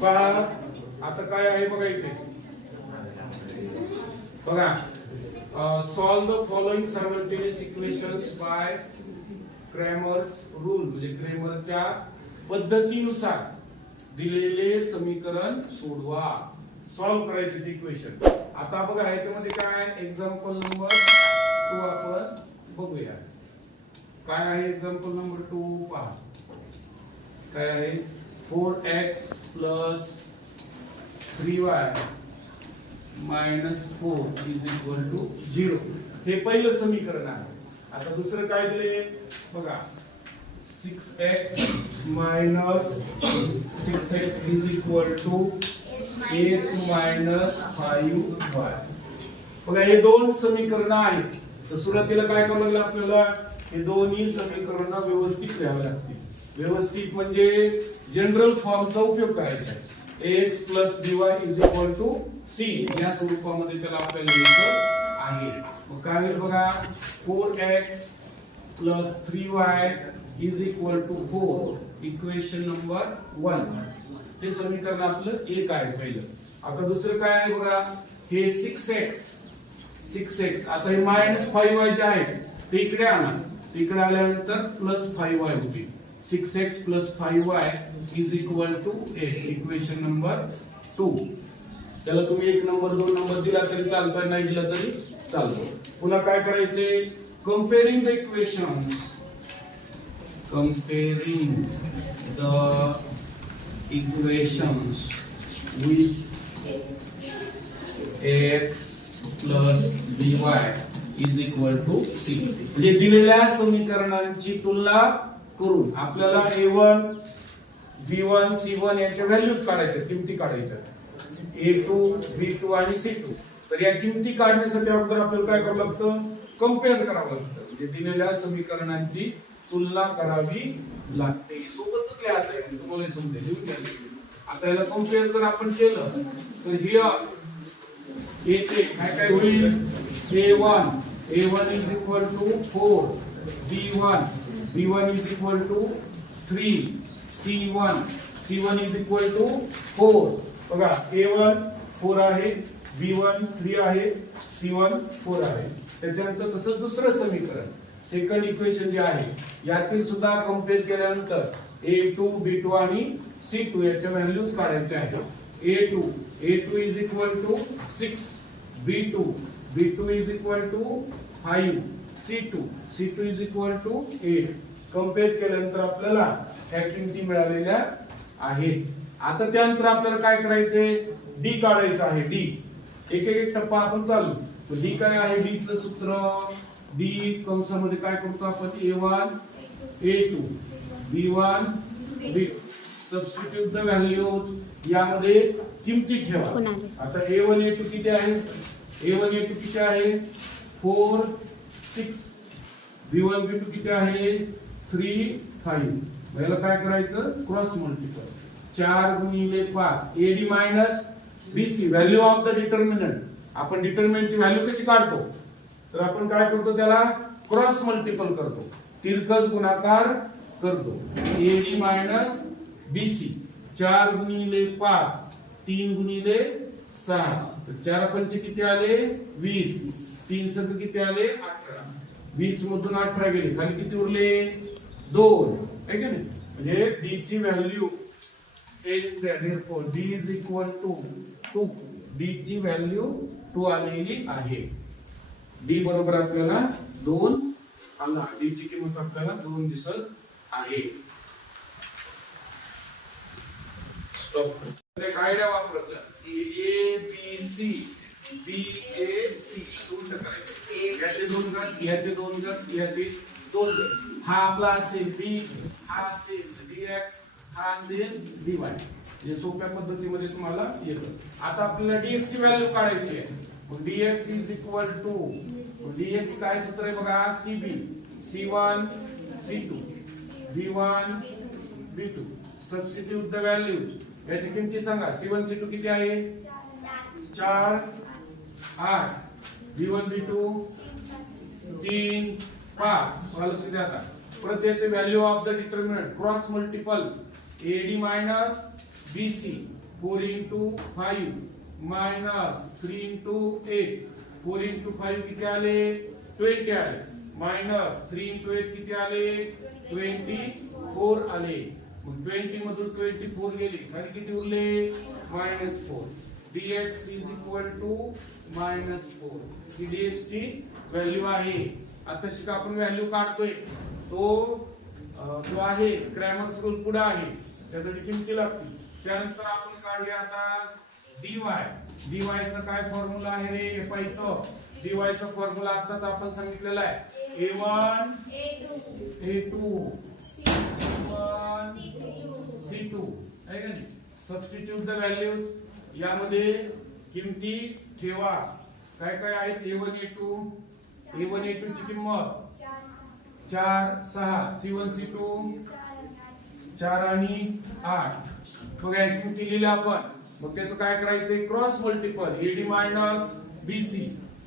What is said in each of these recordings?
पहा आता काय आहे बघा इथे. बघा solve the following simultaneous equations by Cramer's rule म्हणजे क्रॅमरच्या पद्धतीनुसार दिलेले समीकरण सोडवा. सॉल्व करायचे इक्वेशन आता बघा याच्यामध्ये काय? एक्झाम्पल नंबर टू आपण बघूया. काय आहे एक्झाम्पल नंबर टू पहा. काय आहे? Four X plus three Y minus four is equal to zero. हे पहिलं समीकरण आहे. आता दुसरं काय दिले बघा. Six X minus six X is equal to eight minus five Y. बघा हे दोन समीकरण आहेत. तर सुरुवातीला काय करावं लागलं आपल्याला? हे दोन्ही समीकरण व्यवस्थित लिहावे लागतील. व्यवस्थित म्हणजे जनरल फॉर्मचा उपयोग करायचा आहे. X plus DY is equal to C या स्वरूपामध्ये त्याला आपल्याला आहे. मग काय होईल बघा? Four X plus three Y is equal to four equation number one हे समीकरण आपलं एक आहे पहिलं. आता दुसरं काय आहे बघा? हे सिक्स एक्स सिक्स एक्स आता हे मायनस फाईव्ह वाय जे आहे ते इकडे आणा. इकडे आल्यानंतर प्लस फाईव्ह वाय होते. Six X plus five Y is equal to eight equation number two त्याला तुम्ही एक नंबर दोन नंबर दिला तरी चालतोय नाही दिला तरी चालतो पुन्हा काय करायचे? Comparing the equation comparing the equation we X plus D Y is equal to C म्हणजे दिलेल्या समीकरणांची तुलना करून आपल्याला a1 b1 c1 यांच्या व्हॅल्यूज काढायच्या किमती काढायच्या. A2 b2 आणि c2 तर या किमती काढण्यासाठी अगोदर आपल्याला काय करावं लागतं? कंपेअर करावं लागतं. म्हणजे दिलेल्या समीकरणांची तुलना करावी लागते. सोबतच लिहायचं आहे तुम्हाला हे समजेल. लिहून घ्यायचं आता याला कंपेअर जर आपण केलं तर हिअर येथे काय काय होईल? A1 a1 is equal B one is equal to three C one C one is equal to four बघा ए वन फोर आहे बी वन थ्री आहे सी वन फोर आहे. त्याच्यानंतर तसं दुसरं समीकरण सेकंड इक्वेशन जे आहे यातील सुद्धा कंप्लीट केल्यानंतर ए टू बी टू आणि सी टू याच्या व्हॅल्यूज काढायच्या आहेत. A two A two is equal to six B two B two is equal to five to 5 c2 c2 is equal to 8 compare केल्यानंतर आपल्याला ह्या किमती मिळालेल्या आहेत. आता त्यानंतर आपल्याला काय करायचंय? डी काढायचं आहे. डी एक एक टप्पा आपण चालू डी काय आहे? डी चं सूत्र? डी कंसामध्ये काय करतो आपण? A one A two B one B substitute the values यामध्ये किमती ठेवा? आता ए वन ए टू किती आहे? ए वन ए टू किती आहे? Four six B one B two किती आहे? थ्री फाईव्ह याला काय करायचं? क्रॉस मल्टिपल चार गुणिले पाच. AD minus B C value of the determinant आपण डिटर्मिनंटची व्हॅल्यू कशी काढतो? तर आपण काय करतो त्याला? क्रॉस मल्टिपल करतो. तिरकस गुणाकार करतो. एडी मायनस बी सी चार गुणिले पाच. तीन गुणिले सहा. तर चार पंच किती आले? वीस. तीन संख किती आले? अठरा. वीस मधून अठरा गेले. खाली किती उरले? दोन. आहे की नाही? म्हणजे डी ची value X therefore d is equal to 2 ची व्हॅल्यू टू आलेली आहे. डी बरोबर आपल्याला दोन आला. डी ची किंमत आपल्याला दोन दिसत आहे. स्टॉप आयडिया वापरत? A B C B a C उलट करायचं याचे दोन गट याचे दोन गट याचे दोन गट. हा आपला असेल बी हा असेल डी एक्स हा असेल डी वाय हे सोप्या पद्धतीमध्ये तुम्हाला येतं. आता आपल्याला dx ची व्हॅल्यू काढायची आहे. मग dx is equal to dx काय सूत्र आहे बघा? Cb c1 c2 b1 b2 substitute the values याची किमती सांगा. C1 c2 किती आहे? आठ. बी वन बी टू तीन पाच. लक्ष द्या आता. परत त्याचे value of the determinant cross multiple A D minus B C four into five minus three into eight four into five किती आले? ट्वेंटी आले. मायनस थ्री इंटू एट किती आले? ट्वेंटी फोर आले ट्वेंटी मधून ट्वेंटी फोर गेले. खाली किती उरले? Minus four B X is equal to minus four. He dx ची व्हॅल्यू आहे. आता शिका आपण व्हॅल्यू काढतोय. तो जो आहे क्रॅमर्स रूल पुढे आहे. त्यासाठी किमती लागतील. त्यानंतर आपण काढले आता डी वाय डी चा काय फॉर्म्युला आहे रे? हे पाहिजे. डी चा फॉर्म्युला आताच आपण सांगितलेला आहे. A1 a2 a1 c2 आहे का नाही? सबस्टिट्यूट द व्हॅल्यू यामध्ये किमती ठेवा. काय काय आहेत? a1 a2 a1 a2 ची किंमत? चार सहा. C one C two? चार आणि आठ. बघा या किमती आपण. मग त्याचं काय करायचंय? Cross multiple. AD minus BC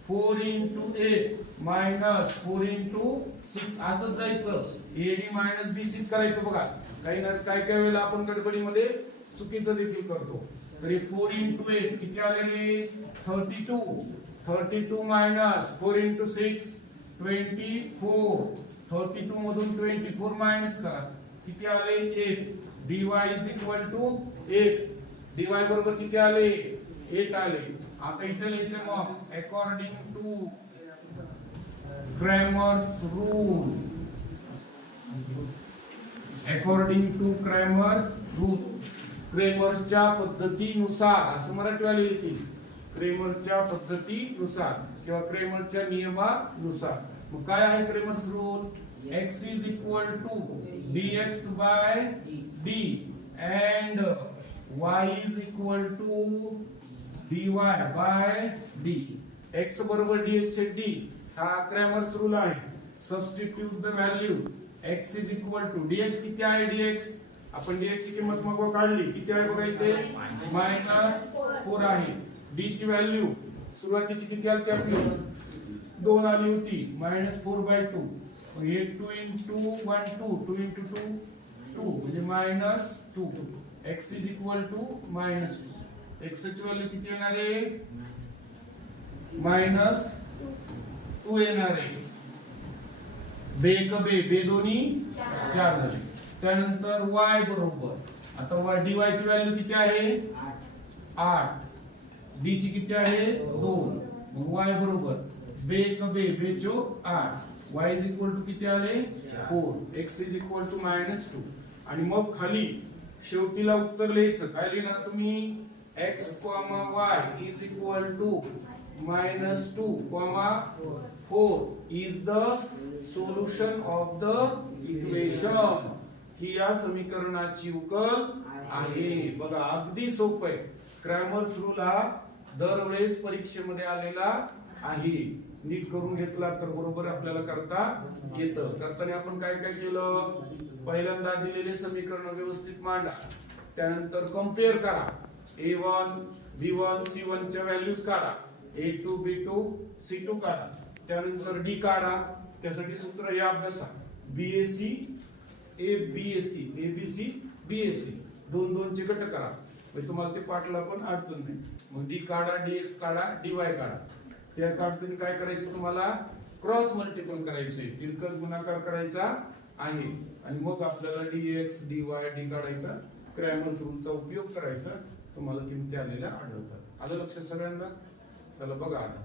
four into eight minus four into six. असंच जायचं. एडी मायनस बी सी करायचं बघा. काही ना काय काय वेळेला आपण गडबडीमध्ये चुकीचं देखील करतो. तरी फोर इंटू एट किती आले रे? Thirty two thirty two minus four into six twenty four thirty two मधून ट्वेंटी फोर मायनस करा. किती आले? Eight DY is equal to eight DY बरोबर किती आले? एट आले. आता इथे लिहिते मग according to Cramer's rule according to Cramer's rule क्रेमर्सच्या पद्धतीनुसार असं मराठीवाले येतील क्रेमरच्या पद्धतीनुसार किंवा क्रेमरच्या नियमानुसार. मग काय आहे Cramer's rule? X is equal to D X by D and Y is equal to D Y by D X बरोबर डी एक्स डी हा क्रॅमर्स रूल आहे. Substitute the value X is equal to D X किती आहे x आपण D ची किंमत मग काढली किती आहे बघा इथे? मायनस फोर आहे. डी ची व्हॅल्यू सुरुवातीची किती आली आपली? दोन आली होती. मायनस फोर बाय टू हे two into one two two into two two म्हणजे minus two X is equal to minus two X ची व्हॅल्यू किती येणार आहे? मायनस टू येणार आहे. बे क बे बे दोन्ही चार झाले. त्यानंतर वाय बरोबर. आता वाय डी वाय ची व्हॅल्यू किती आहे? आठ. डी ची किती आहे? दोन. मग वाय बरोबर. बे क बे बे चो आठ. वाय इज इक्वल टू किती आले? Four. X is equal to minus two आणि मग खाली शेवटीला उत्तर लिहायचं. काय लिहिणार तुम्ही? X comma Y is equal to minus two comma four is the solution of the equation ही या समीकरणाची उकल आहे. बघा अगदी सोपं आहे. क्रॅमर्स रूल हा दरवेळेस परीक्षेमध्ये आलेला आहे. नीट करून घेतला तर बरोबर आपल्याला करता येतं. करताना आपण काय काय केलं? पहिल्यांदा दिलेले समीकरण व्यवस्थित मांडा. त्यानंतर कंपेअर करा. A one B one C one च्या व्हॅल्यूज काढा. A two B two C two काढा. त्यानंतर डी काढा. त्यासाठी सूत्र हे अभ्यासा BAC A A B S C A B C B S C दोन दोनचे गट करा. म्हणजे तुम्हाला ते पाठला पण अडचण नाही. मग डी काढा डी एक्स काढा डी वाय काढा. त्या काढताना काय करायचं तुम्हाला? क्रॉस मल्टिपल करायचे. तिरकस गुणाकार करायचा आहे. आणि मग आपल्याला D X D Y D काढायचा. क्रॅमर्स रूलचा उपयोग करायचा. तुम्हाला किमती आलेल्या आढळतात. आलं लक्षात सगळ्यांना? चला बघा आता.